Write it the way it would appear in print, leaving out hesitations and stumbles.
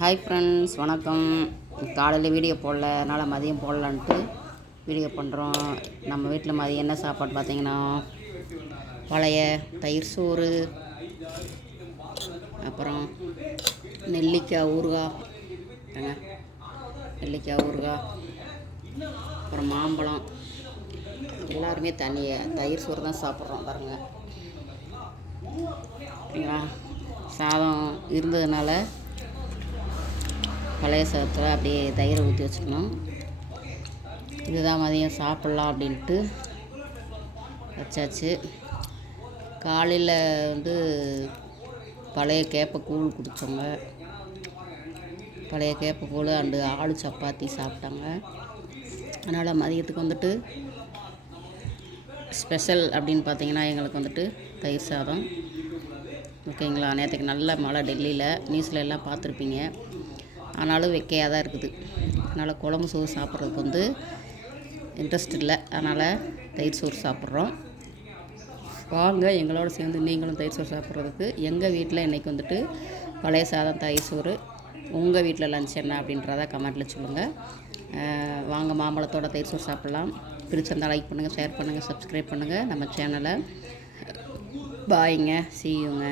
Hi friends, வணக்கம். காலையில் video போடல, அதனால் மதியம் போடலான்ட்டு வீடியோ பண்ணுறோம். நம்ம வீட்டில் மதியம் என்ன சாப்பாடு பார்த்தீங்கன்னா, பழைய தயிர் சோறு, அப்புறம் நெல்லிக்காய் ஊறுகாய், அப்புறம் மாம்பழம். எல்லாருமே தயிர் சோறு தான் சாப்பிட்றோம் பாருங்கள். சரிங்களா? சாதம் இருந்ததுனால பழைய சாதத்தில் அப்படியே தயிரை ஊற்றி வச்சுக்கணும். இதுதான் மதியம் சாப்பிட்லாம் அப்படின்ட்டு வச்சாச்சு. காலையில் பழைய கேப்பக்கூழ் குடித்தோங்க. பழைய கேப்பக்கூழ் அண்டு ஆளு சப்பாத்தி சாப்பிட்டாங்க. அதனால் மதியத்துக்கு ஸ்பெஷல் அப்படின்னு பார்த்தீங்கன்னா எங்களுக்கு தயிர் சாதம். ஓகேங்களா? நேற்றுக்கு நல்ல மழை டெல்லியில், நியூஸில் எல்லாம் பார்த்துருப்பீங்க. ஆனாலும் வெக்கையாக தான் இருக்குது. அதனால் குழம்பு சோறு சாப்பிட்றதுக்கு இன்ட்ரெஸ்ட் இல்லை. அதனால் தயிர் சோறு சாப்பிட்றோம். வாங்க எங்களோட சேர்ந்து நீங்களும் தயிர் சோறு சாப்பிட்றதுக்கு. எங்கள் வீட்டில் இன்றைக்கி பழைய சாதம், தயிர் சோறு. உங்கள் வீட்டில் லஞ்ச் என்ன அப்படின்றத கமெண்ட்டில் சொல்லுங்கள். வாங்க மாம்பழத்தோட தயிர் சோறு சாப்பிட்லாம். பிடிச்சிருந்தால் லைக் பண்ணுங்கள், ஷேர் பண்ணுங்கள், சப்ஸ்கிரைப் பண்ணுங்கள் நம்ம சேனலை. பாய்ங்க, see youங்க.